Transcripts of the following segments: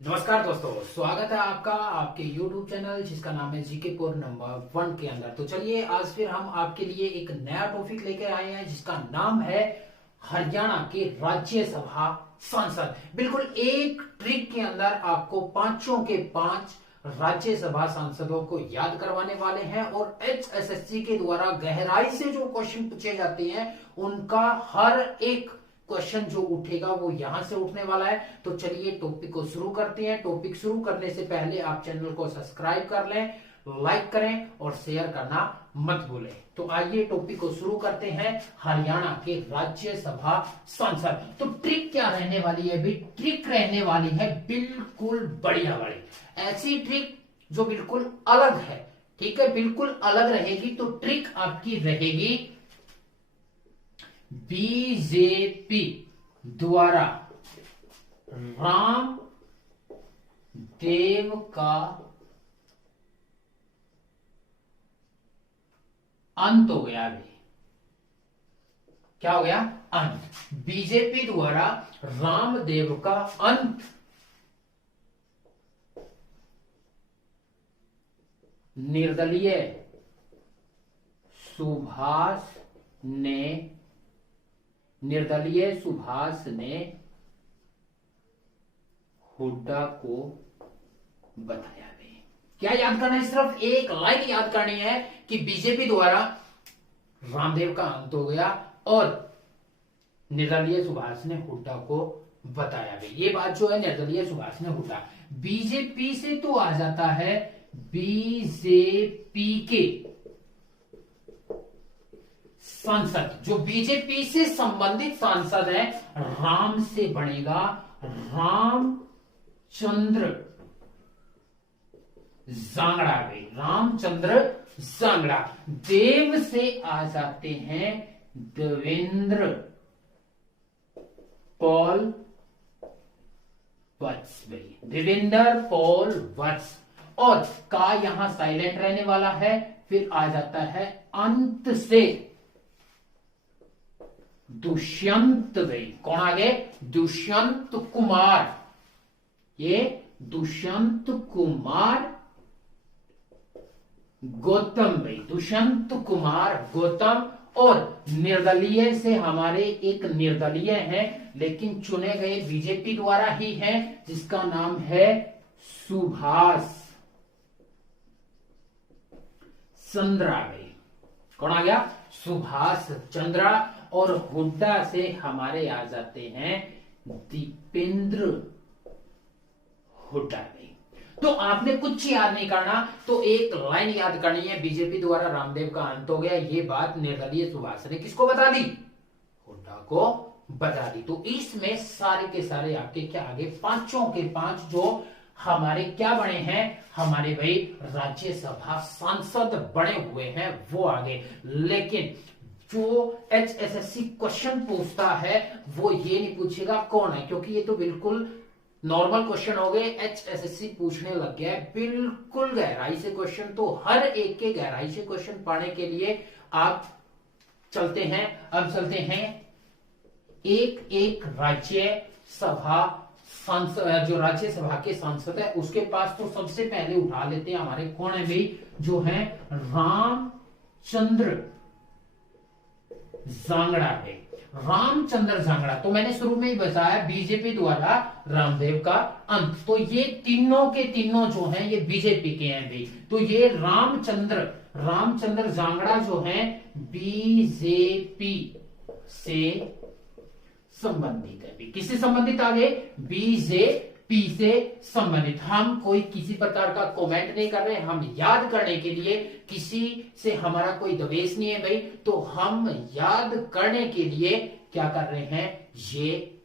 नमस्कार दोस्तों, स्वागत है आपका आपके YouTube चैनल जिसका नाम है जीके पोर नंबर 1 के अंदर। तो चलिए आज फिर हम आपके लिए एक नया टॉपिक लेकर आए हैं जिसका नाम है हरियाणा के राज्यसभा सांसद। बिल्कुल एक ट्रिक के अंदर आपको पांचों के पांच राज्यसभा सांसदों को याद करवाने वाले हैं और HSSC के द्वारा गहराई से जो क्वेश्चन पूछे जाते हैं उनका हर एक क्वेश्चन जो उठेगा वो यहां से उठने वाला है। तो चलिए टॉपिक को शुरू करते हैं। टॉपिक शुरू करने से पहले आप चैनल को सब्सक्राइब कर लें, लाइक करें और शेयर करना मत भूलें। तो आइए टॉपिक को शुरू करते हैं। हरियाणा के राज्यसभा सांसद। तो ट्रिक क्या रहने वाली है भी? ट्रिक रहने वाली है बिल्कुल बढ़िया वाली, ऐसी ट्रिक जो बिल्कुल अलग है। ठीक है, बिल्कुल अलग रहेगी। तो ट्रिक आपकी रहेगी बीजेपी द्वारा राम देव का अंत हो गया। अभी क्या हो गया? अंत। बीजेपी द्वारा रामदेव का अंत। निर्दलीय सुभाष ने हुड्डा को बताया भी। क्या याद करना है? सिर्फ एक लाइन याद करनी है कि बीजेपी द्वारा रामदेव का अंत हो गया और निर्दलीय सुभाष ने हुड्डा को बताया भी। ये बात जो है निर्दलीय सुभाष ने हुड्डा, बीजेपी से तो आ जाता है बीजेपी के सांसद। जो बीजेपी से संबंधित सांसद है राम से बनेगा रामचंद्र जांगड़ा। भी रामचंद्र जांगड़ा। देव से आ जाते हैं देवेंद्र पॉल वत्स। भाई देवेंद्र पॉल वत्स। और का यहां साइलेंट रहने वाला है। फिर आ जाता है अंत से दुष्यंत। भाई कौन आगे? दुष्यंत कुमार। ये दुष्यंत कुमार गौतम। भाई दुष्यंत कुमार गौतम। और निर्दलीय से हमारे एक निर्दलीय हैं लेकिन चुने गए बीजेपी द्वारा ही हैं जिसका नाम है सुभाष चंद्रा। भाई कौन आ गया? सुभाष चंद्रा। और हुड्डा से हमारे आ जाते हैं दीपेंद्र हुड्डा। भी तो आपने कुछ याद नहीं करना, तो एक लाइन याद करनी है, बीजेपी द्वारा रामदेव का अंत हो गया। ये बात निर्दलीय सुभाष ने किसको बता दी? हुड्डा को बता दी। तो इसमें सारे के सारे आपके क्या आगे पांचों के पांच जो हमारे क्या बने हैं, हमारे भाई राज्यसभा सांसद बने हुए हैं वो आगे। लेकिन जो HSSC क्वेश्चन पूछता है वो ये नहीं पूछेगा कौन है, क्योंकि ये तो बिल्कुल नॉर्मल क्वेश्चन हो गए। HSSC पूछने लग गया है बिल्कुल गहराई से क्वेश्चन। तो हर एक के गहराई से क्वेश्चन पाने के लिए आप चलते हैं। अब चलते हैं एक एक राज्यसभा सांसद, जो राज्यसभा के सांसद है उसके पास। तो सबसे पहले उठा लेते हैं हमारे कौन है भाई, जो है रामचंद्र जांगड़ा है। रामचंद्र जांगड़ा। तो मैंने शुरू में ही बताया बीजेपी द्वारा रामदेव का अंत। तो ये तीनों के तीनों जो हैं ये बीजेपी के हैं भाई। तो ये रामचंद्र जांगड़ा जो हैं बीजेपी से संबंधित है। किससे संबंधित? आगे बीजेपी से संबंधित। हम कोई किसी प्रकार का कमेंट नहीं कर रहे, हम याद करने के लिए, किसी से हमारा कोई द्वेष नहीं है भाई। तो हम याद करने के लिए क्या कर रहे हैं, ये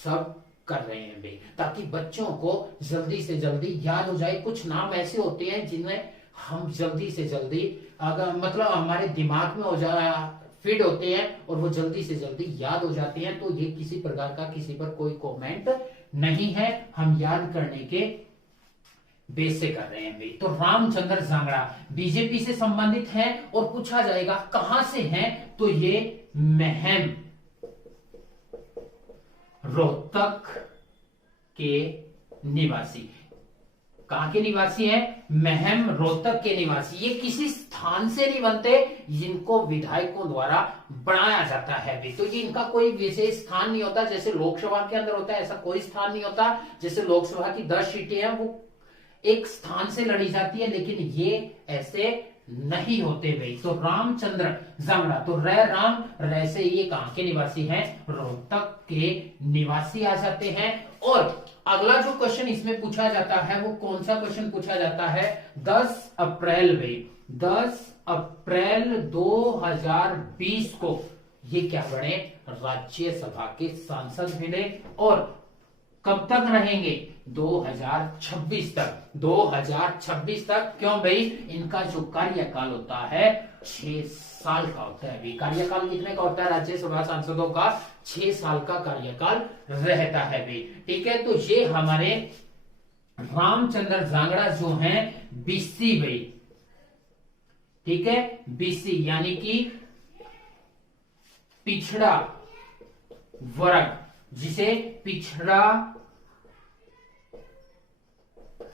सब कर रहे हैं भाई, ताकि बच्चों को जल्दी से जल्दी याद हो जाए। कुछ नाम ऐसे होते हैं जिन्हें हम जल्दी से जल्दी अगर मतलब हमारे दिमाग में हो जाए फिट होते हैं और वो जल्दी से जल्दी याद हो जाते हैं। तो ये किसी प्रकार का किसी पर कोई कमेंट नहीं है, हम याद करने के बेस से कर रहे हैं भाई। तो रामचंद्र जांगड़ा बीजेपी से संबंधित हैं और पूछा जाएगा कहां से हैं, तो ये महम रोहतक के निवासी। कहां के निवासी हैं? महम रोहतक के निवासी। ये किसी स्थान से नहीं बनते, जिनको विधायकों द्वारा बनाया जाता है भी। तो ये इनका कोई विशेष स्थान नहीं होता, जैसे लोकसभा के अंदर होता है ऐसा कोई स्थान नहीं होता। जैसे लोकसभा की 10 सीटें हैं वो एक स्थान से लड़ी जाती है, लेकिन ये ऐसे नहीं होते भाई। तो रामचंद्र जांगड़ा, तो राम से ये कहां के निवासी हैं? रोहतक के निवासी आ जाते हैं। और अगला जो क्वेश्चन इसमें पूछा जाता है वो कौन सा क्वेश्चन पूछा जाता है? 10 अप्रैल भाई, 10 अप्रैल 2020 को ये क्या बने? राज्यसभा के सांसद मिले। और कब तक रहेंगे? 2026 तक। 2026 तक। क्यों भाई? इनका जो कार्यकाल होता है 6 साल का होता है। कार्यकाल कितने का होता है राज्यसभा सांसदों का? 6 साल का कार्यकाल रहता है भाई। ठीक है, तो ये हमारे रामचंद्र जांगड़ा जो हैं बीसी भाई। ठीक है, बीसी यानी कि पिछड़ा वर्ग, जिसे पिछड़ा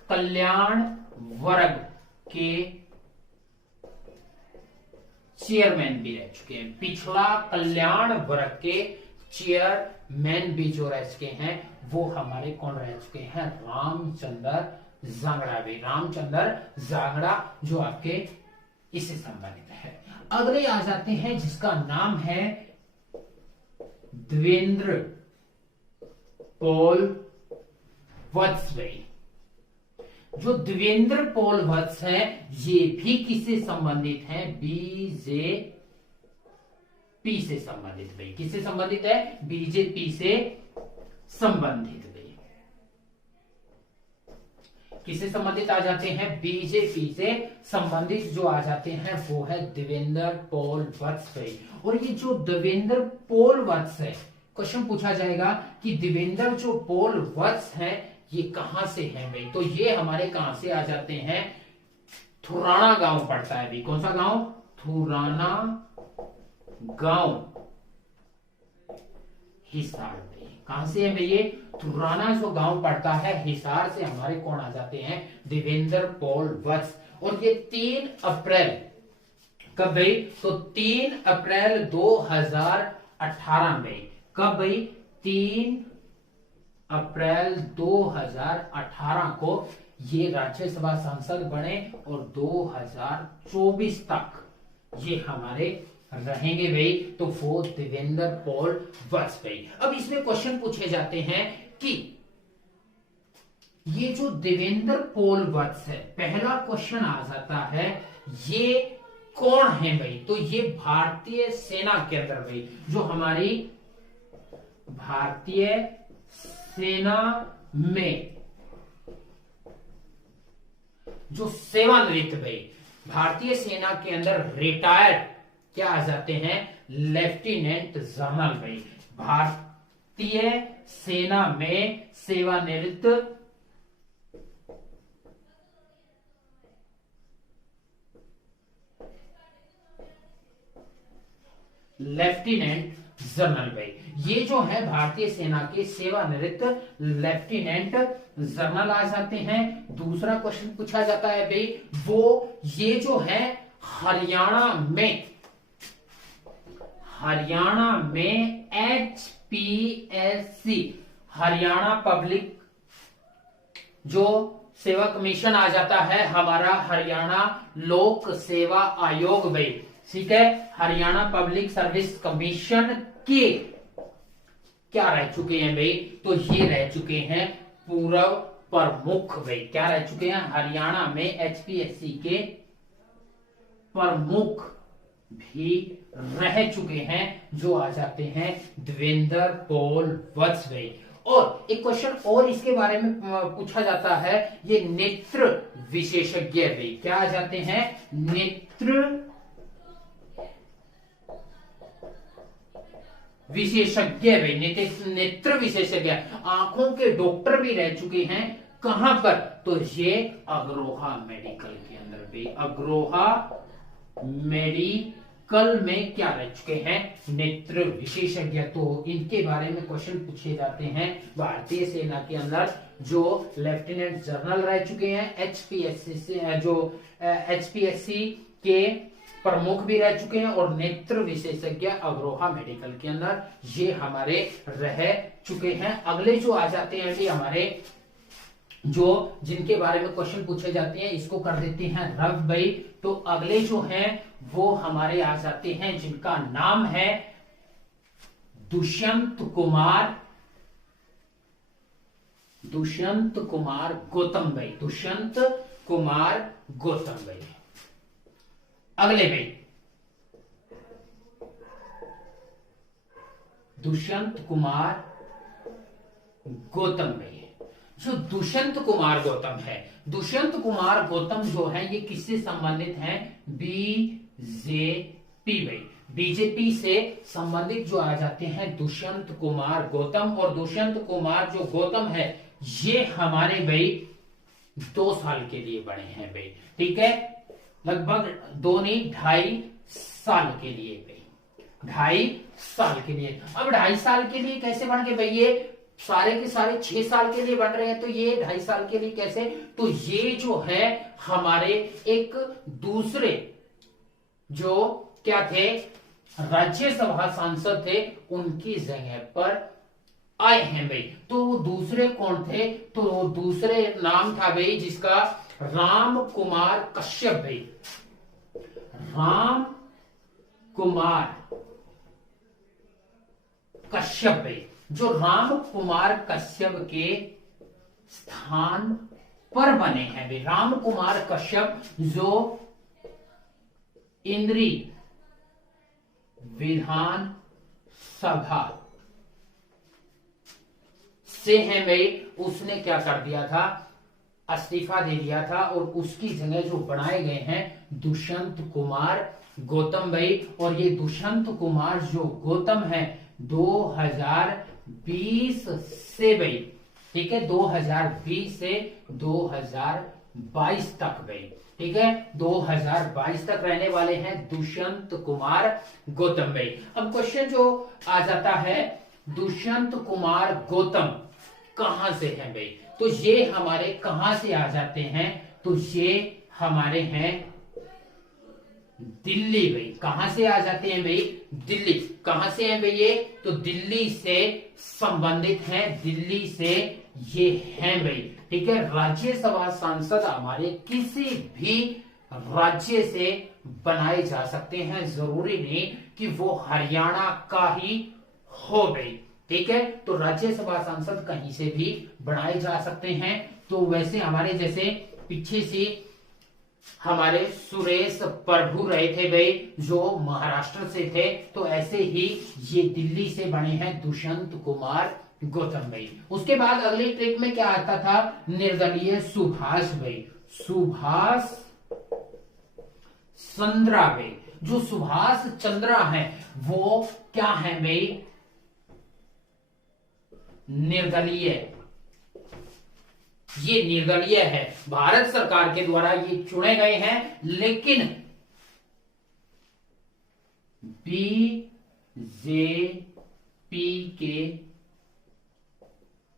कल्याण वर्ग के चेयरमैन भी रह चुके हैं। पिछड़ा कल्याण वर्ग के चेयरमैन भी जो रह चुके हैं वो हमारे कौन रह चुके हैं? रामचंद्र जांगड़ा भी। रामचंद्र जांगड़ा जो आपके इससे संबंधित है। अगले आ जाते हैं जिसका नाम है देवेंद्र पॉल वत्स भाई। जो देवेंद्र पॉल वत्स है ये भी किससे संबंधित है? बीजेपी से संबंधित भाई। किससे संबंधित है? बीजेपी से संबंधित भाई। किससे संबंधित आ जाते हैं? बीजेपी से संबंधित जो आ जाते हैं वो है देवेंद्र पॉल वत्स भाई। और ये जो देवेंद्र पॉल वत्स है, क्वेश्चन पूछा जाएगा कि देवेंद्र जो पॉल वत्स है ये कहां से है भाई? तो ये हमारे कहां से आ जाते हैं? थुराना गांव पड़ता है भाई। कौन सा गांव? थुराना गांव, हिसार भाई। कहां से है भाई ये? थुराना जो गांव पड़ता है हिसार से हमारे कौन आ जाते हैं? देवेंद्र पॉल वत्स। और ये 3 अप्रैल कब भाई? तो 3 अप्रैल 2018 में। कब भाई? 3 अप्रैल 2018 को ये राज्यसभा सांसद बने और 2024 तक ये हमारे रहेंगे भाई। तो वो देवेंद्र पॉल वत्स भाई। अब इसमें क्वेश्चन पूछे जाते हैं कि ये जो देवेंद्र पॉल वत्स है, पहला क्वेश्चन आ जाता है ये कौन है भाई? तो ये भारतीय सेना के अंदर भाई, जो हमारी भारतीय सेना में जो सेवानिवृत्त भाई, भारतीय सेना के अंदर रिटायर्ड क्या आ जाते हैं? लेफ्टिनेंट जनरल भाई। भारतीय सेना में सेवानिवृत्त लेफ्टिनेंट जनरल भाई। ये जो है भारतीय सेना के सेवानिवृत्त लेफ्टिनेंट जनरल आ जाते हैं। दूसरा क्वेश्चन पूछा जाता है भाई वो ये जो है हरियाणा में HPSC हरियाणा पब्लिक जो सेवा कमीशन आ जाता है, हमारा हरियाणा लोक सेवा आयोग भाई। ठीक है, हरियाणा पब्लिक सर्विस कमीशन के क्या रह चुके हैं भाई? तो ये रह चुके हैं पूर्व प्रमुख भाई। क्या रह चुके हैं? हरियाणा में HPSC के प्रमुख भी रह चुके हैं, जो आ जाते हैं देवेंद्र पॉल वत्स भाई। और एक क्वेश्चन और इसके बारे में पूछा जाता है, ये नेत्र विशेषज्ञ भाई। क्या आ जाते हैं? नेत्र विशेषज्ञ भाई। नेत्र विशेषज्ञ, आंखों के डॉक्टर भी रह चुके हैं। कहां पर? तो ये अग्रोहा मेडिकल के अंदर भी। अग्रोहा मेडिकल कल में क्या रह चुके हैं, नेत्र विशेषज्ञ। तो इनके बारे में क्वेश्चन पूछे जाते हैं। भारतीय सेना के अंदर जो लेफ्टिनेंट जनरल रह चुके हैं, एचपीएससी से जो एचपीएससी के प्रमुख भी रह चुके हैं और नेत्र विशेषज्ञ अग्रोहा मेडिकल के अंदर ये हमारे रह चुके हैं। अगले जो आ जाते हैं कि हमारे जो जिनके बारे में क्वेश्चन पूछे जाते हैं, इसको कर देते हैं रब भाई। तो अगले जो हैं वो हमारे आ जाते हैं जिनका नाम है दुष्यंत कुमार गौतम भाई, दुष्यंत कुमार गौतम भाई। अगले भाई दुष्यंत कुमार गौतम भाई। जो दुष्यंत कुमार गौतम है, दुष्यंत कुमार गौतम जो है ये किससे संबंधित हैं, बीजेपी भाई, बीजेपी से संबंधित जो आ जाते हैं दुष्यंत कुमार गौतम। और दुष्यंत कुमार जो गौतम है ये हमारे भाई 2 साल के लिए बने हैं भाई, ठीक है, लगभग 2 नहीं 2.5 साल के लिए भाई, 2.5 साल के लिए। अब 2.5 साल के लिए कैसे बन गए भाई, ये सारे के सारे 6 साल के लिए बन रहे हैं, तो ये 2.5 साल के लिए कैसे, तो ये जो है हमारे एक दूसरे जो क्या थे राज्यसभा सांसद थे उनकी जगह पर आए हैं भाई। तो वो दूसरे कौन थे, तो वो दूसरे नाम था भाई जिसका राम कुमार कश्यप भाई, राम कुमार कश्यप भाई। जो राम कुमार कश्यप के स्थान पर बने हैं भाई, राम कुमार कश्यप जो इंद्री विधान सभा से है भाई, उसने क्या कर दिया था, इस्तीफा दे दिया था और उसकी जगह जो बनाए गए हैं दुष्यंत कुमार गौतम भाई। और ये दुष्यंत कुमार जो गौतम है 2020 से भाई, ठीक है, 2020 से 2022 तक भाई, ठीक है, 2022 तक रहने वाले हैं दुष्यंत कुमार गौतम भाई। अब क्वेश्चन जो आ जाता है दुष्यंत कुमार गौतम कहां से है भाई, तो ये हमारे कहां से आ जाते हैं, तो ये हमारे हैं दिल्ली भाई। कहां से आ जाते हैं भाई, दिल्ली। कहां से हैं भाई ये, तो दिल्ली से संबंधित हैं, दिल्ली से ये हैं भाई, ठीक है। राज्यसभा सांसद हमारे किसी भी राज्य से बनाए जा सकते हैं, जरूरी नहीं कि वो हरियाणा का ही हो भाई, ठीक है। तो राज्यसभा सांसद कहीं से भी बनाए जा सकते हैं। तो वैसे हमारे जैसे पीछे से हमारे सुरेश प्रभु रहे थे भाई जो महाराष्ट्र से थे, तो ऐसे ही ये दिल्ली से बने हैं दुष्यंत कुमार गौतम भाई। उसके बाद अगली ट्रिक में क्या आता था, निर्दलीय सुभाष भाई, सुभाष चंद्रा भाई। जो सुभाष चंद्रा है वो क्या है भाई, निर्दलीय, ये निर्दलीय है, भारत सरकार के द्वारा ये चुने गए हैं, लेकिन बीजेपी के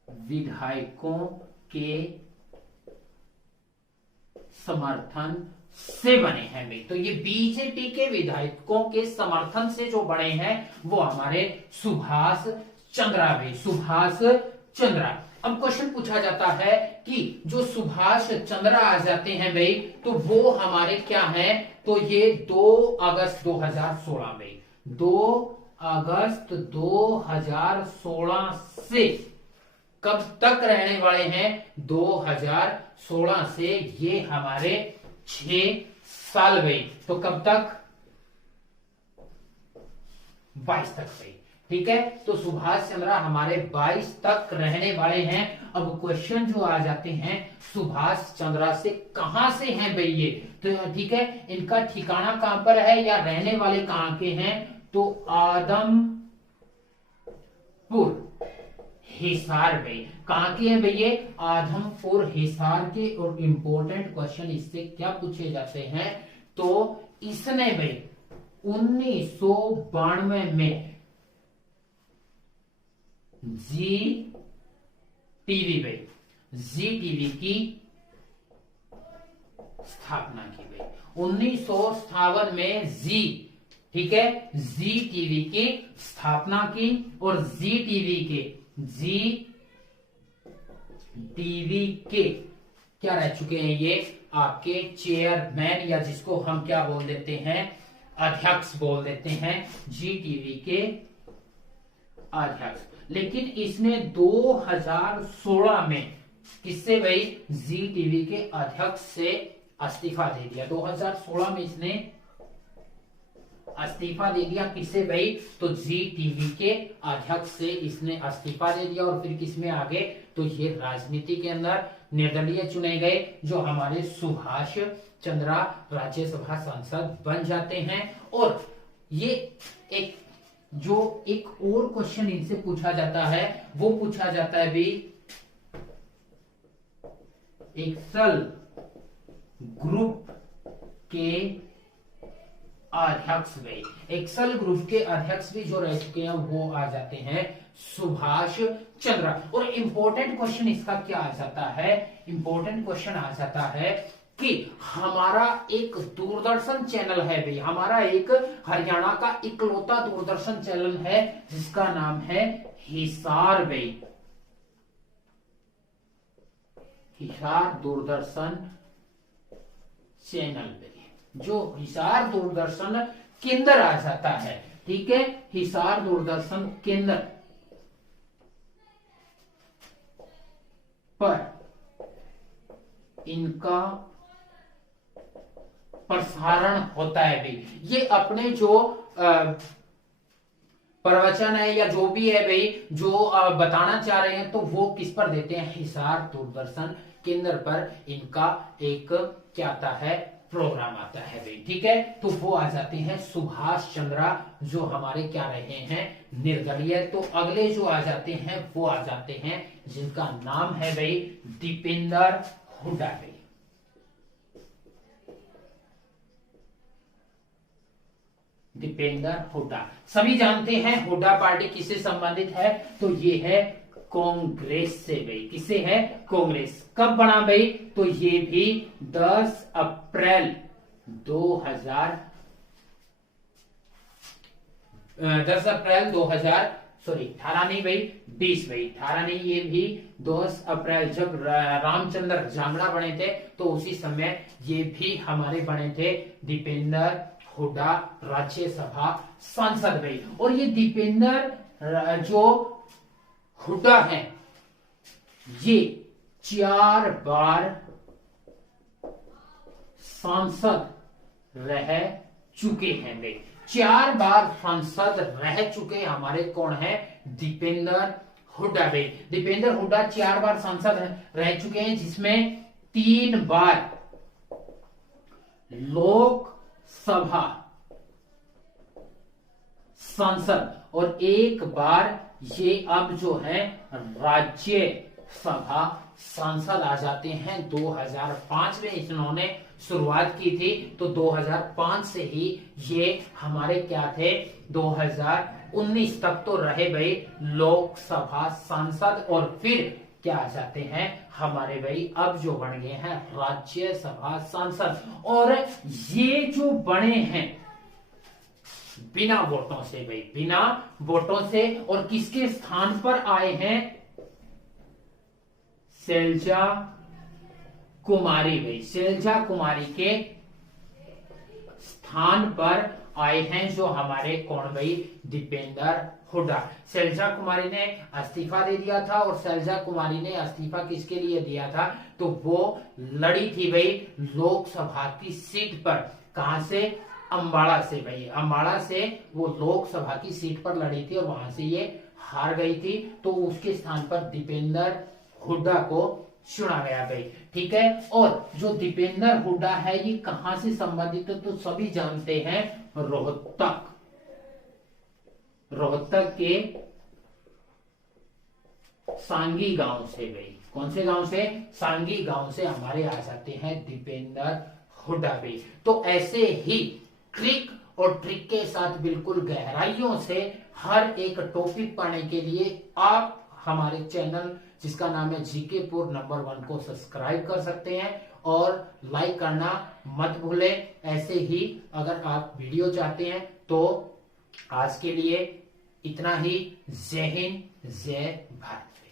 विधायकों के समर्थन से बने हैं भाई। तो ये बीजेपी के विधायकों के समर्थन से जो बने हैं वो हमारे सुभाष चंद्रा भाई, सुभाष चंद्रा। अब क्वेश्चन पूछा जाता है कि जो सुभाष चंद्रा आ जाते हैं भाई, तो वो हमारे क्या हैं, तो ये 2 अगस्त 2016 में, 2 अगस्त 2016 से कब तक रहने वाले हैं, 2016 से ये हमारे 6 साल भाई। तो कब तक, 22 तक भाई, ठीक है। तो सुभाष चंद्रा हमारे 22 तक रहने वाले हैं। अब क्वेश्चन जो आ जाते हैं सुभाष चंद्रा से कहां से हैं भाई ये, तो ठीक है, इनका ठिकाना कहां पर है या रहने वाले कहां के हैं, तो आदमपुर हिसार भाई। कहां के हैं भाई ये, आदमपुर हिसार के। और इंपॉर्टेंट क्वेश्चन इससे क्या पूछे जाते हैं, तो इसने भाई 1992 में जी टीवी भाई, जी टीवी की स्थापना की गई। 1957 में जी, ठीक है, जी टीवी की स्थापना की और जी टीवी के क्या रह चुके हैं ये आपके चेयरमैन, या जिसको हम क्या बोल देते हैं, अध्यक्ष बोल देते हैं, जी टीवी के अध्यक्ष। लेकिन इसने 2016 में किससे भाई, जी टीवी के अध्यक्ष से अस्तीफा दे दिया। 2016 में इसने अस्तीफा दे दिया, किससे भाई, तो जी टीवी के अध्यक्ष से इसने अस्तीफा दे दिया। और फिर किसमें आगे, तो ये राजनीति के अंदर निर्दलीय चुने गए, जो हमारे सुभाष चंद्रा राज्यसभा सांसद बन जाते हैं। और ये एक और क्वेश्चन इनसे पूछा जाता है, वो पूछा जाता है भी एक्सल ग्रुप के अध्यक्ष भाई, एक्सल ग्रुप के अध्यक्ष भी जो रह चुके हैं वो आ जाते हैं सुभाष चंद्रा। और इंपॉर्टेंट क्वेश्चन इसका क्या आ जाता है, इंपॉर्टेंट क्वेश्चन आ जाता है कि हमारा एक दूरदर्शन चैनल है भाई, हमारा एक हरियाणा का इकलौता दूरदर्शन चैनल है जिसका नाम है हिसार भाई, हिसार दूरदर्शन चैनल भाई, जो हिसार दूरदर्शन केंद्र आ जाता है, ठीक है, हिसार दूरदर्शन केंद्र पर इनका प्रसारण होता है भाई। ये अपने जो प्रवचन है या जो भी है भाई, जो बताना चाह रहे हैं, तो वो किस पर देते हैं, हिसार दूरदर्शन केंद्र पर इनका एक क्या आता है, प्रोग्राम आता है भाई, ठीक है। तो वो आ जाते हैं सुभाष चंद्रा, जो हमारे क्या रहे हैं, निर्दलीय। तो अगले जो आ जाते हैं वो आ जाते हैं जिनका नाम है भाई दीपेंद्र हुड्डा भाई। दीपेंद्र हुड्डा, सभी जानते हैं हुड्डा पार्टी किससे संबंधित है, तो ये है कांग्रेस से भाई, किससे है, कांग्रेस। कब बना भाई, तो ये भी 10 अप्रैल 2000 18 नहीं भाई, 20 भाई, 18 नहीं, ये भी 10 अप्रैल जब रामचंद्र जांगड़ा बने थे, तो उसी समय ये भी हमारे बने थे दीपेंद्र हुड्डा राज्यसभा सांसद भाई। और ये दीपेंद्र जो हुड्डा हैं, ये 4 बार सांसद रह चुके हैं भाई, 4 बार सांसद रह चुके हमारे कौन है, दीपेंद्र हुड्डा भाई। दीपेंद्र हुड्डा 4 बार सांसद रह चुके हैं, जिसमें 3 बार लोकसभा सांसद और 1 बार ये अब जो है राज्यसभा सांसद आ जाते हैं। 2005 में इन्होंने शुरुआत की थी, तो 2005 से ही ये हमारे क्या थे, 2019 तक तो रहे भाई लोकसभा सांसद, और फिर क्या आ जाते हैं हमारे भाई अब जो बन गए हैं राज्यसभा सांसद। और ये जो बने हैं बिना वोटों से भाई, बिना वोटों से, और किसके स्थान पर आए हैं, शैलजा कुमारी भाई, शैलजा कुमारी के स्थान पर आए हैं जो हमारे कौन भाई, दीपेंद्र हुड्डा। शैलजा कुमारी ने अस्तीफा दे दिया था, और शैलजा कुमारी ने अस्तीफा किसके लिए दिया था, तो वो लड़ी थी भाई लोकसभा की सीट पर, कहां से, अंबाला से भाई, अंबाला से वो लोकसभा की सीट पर लड़ी थी और वहां से ये हार गई थी। तो उसके स्थान पर दीपेंद्र हुड्डा को चुना गया भाई, ठीक है। और जो दीपेंद्र हुड्डा है ये कहां से संबंधित है, तो सभी जानते हैं रोहतक, रोहतक के सांगी गांव से भाई, कौन से गांव से, सांगी गांव से हमारे आ जाते हैं दीपेंद्र हुड्डा भाई। तो ऐसे ही ट्रिक और ट्रिक के साथ बिल्कुल गहराइयों से हर एक टॉपिक पढ़ने के लिए आप हमारे चैनल जिसका नाम है जीके पुर नंबर 1 को सब्सक्राइब कर सकते हैं और लाइक करना मत भूलें। ऐसे ही अगर आप वीडियो चाहते हैं तो आज के लिए इतना ही। जय हिंद, जय भारत।